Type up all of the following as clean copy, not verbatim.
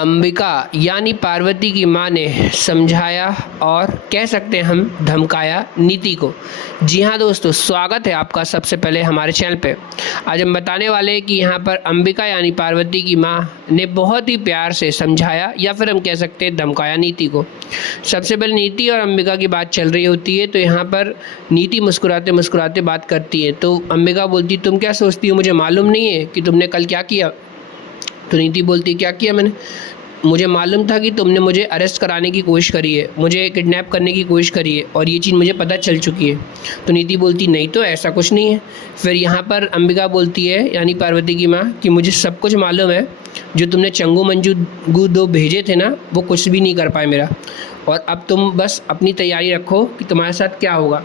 अंबिका यानी पार्वती की मां ने समझाया और कह सकते हैं हम धमकाया नीति को। जी हाँ दोस्तों, स्वागत है आपका सबसे पहले हमारे चैनल पे। आज हम बताने वाले हैं कि यहाँ पर अंबिका यानी पार्वती की मां ने बहुत ही प्यार से समझाया या फिर हम कह सकते हैं धमकाया नीति को। सबसे पहले नीति और अंबिका की बात चल रही होती है तो यहाँ पर नीति मुस्कुराते मुस्कुराते बात करती है। तो अंबिका बोलती, तुम क्या सोचती हो, मुझे मालूम नहीं है कि तुमने कल क्या किया। तो नीति बोलती, क्या किया मैंने? मुझे मालूम था कि तुमने मुझे अरेस्ट कराने की कोशिश करी है, मुझे किडनैप करने की कोशिश करी है और ये चीज़ मुझे पता चल चुकी है। तो नीति बोलती, नहीं तो ऐसा कुछ नहीं है। फिर यहाँ पर अंबिका बोलती है यानी पार्वती की माँ कि मुझे सब कुछ मालूम है, जो तुमने चंगू मंजू दो भेजे थे ना, वो कुछ भी नहीं कर पाए मेरा। और अब तुम बस अपनी तैयारी रखो कि तुम्हारे साथ क्या होगा।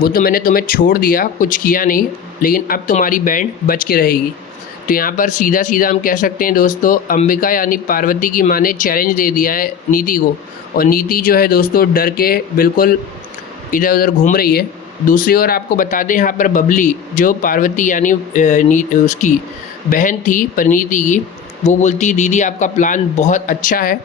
वो तो मैंने तुम्हें छोड़ दिया, कुछ किया नहीं, लेकिन अब तुम्हारी बैंड बच के रहेगी। तो यहाँ पर सीधा सीधा हम कह सकते हैं दोस्तों, अंबिका यानी पार्वती की माँ ने चैलेंज दे दिया है नीति को। और नीति जो है दोस्तों डर के बिल्कुल इधर उधर घूम रही है। दूसरी ओर आपको बता दें, यहाँ पर बबली जो पार्वती यानी उसकी बहन थी परिणीति की, वो बोलती, दीदी आपका प्लान बहुत अच्छा है।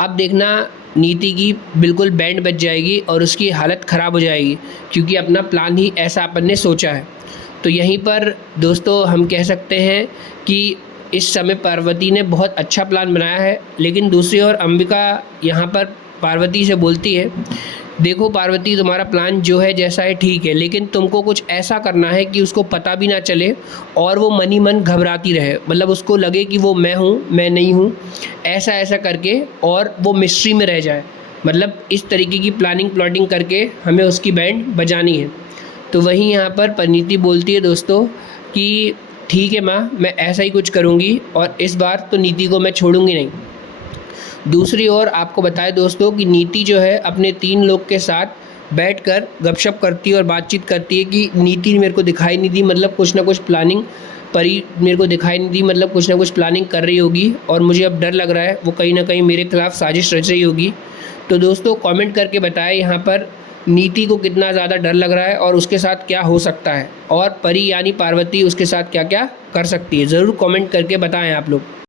अब देखना नीति की बिल्कुल बैंड बच जाएगी और उसकी हालत ख़राब हो जाएगी, क्योंकि अपना प्लान ही ऐसा अपन ने सोचा है। तो यहीं पर दोस्तों हम कह सकते हैं कि इस समय पार्वती ने बहुत अच्छा प्लान बनाया है। लेकिन दूसरी ओर अंबिका यहाँ पर पार्वती से बोलती है, देखो पार्वती, तुम्हारा प्लान जो है जैसा है ठीक है, लेकिन तुमको कुछ ऐसा करना है कि उसको पता भी ना चले और वो मन ही मन घबराती रहे, मतलब उसको लगे कि वो मैं हूँ, मैं नहीं हूँ, ऐसा ऐसा करके, और वो मिस्ट्री में रह जाए। मतलब इस तरीके की प्लाटिंग करके हमें उसकी बैंड बजानी है। तो वहीं यहाँ पर परिणीति बोलती है दोस्तों कि ठीक है माँ, मैं ऐसा ही कुछ करूँगी और इस बार तो नीति को मैं छोड़ूंगी नहीं। दूसरी ओर आपको बताएं दोस्तों कि नीति जो है अपने 3 लोग के साथ बैठकर गपशप करती है और बातचीत करती है कि नीति मेरे को दिखाई नहीं दी, मतलब कुछ ना कुछ प्लानिंग, परी मेरे को दिखाई नहीं दी, मतलब कुछ ना कुछ प्लानिंग कर रही होगी और मुझे अब डर लग रहा है वो कहीं ना कहीं मेरे खिलाफ साजिश रच रही होगी। तो दोस्तों कमेंट करके बताएं यहाँ पर नीति को कितना ज़्यादा डर लग रहा है और उसके साथ क्या हो सकता है, और परी यानी पार्वती उसके साथ क्या क्या कर सकती है। ज़रूर कमेंट करके बताएं आप लोग।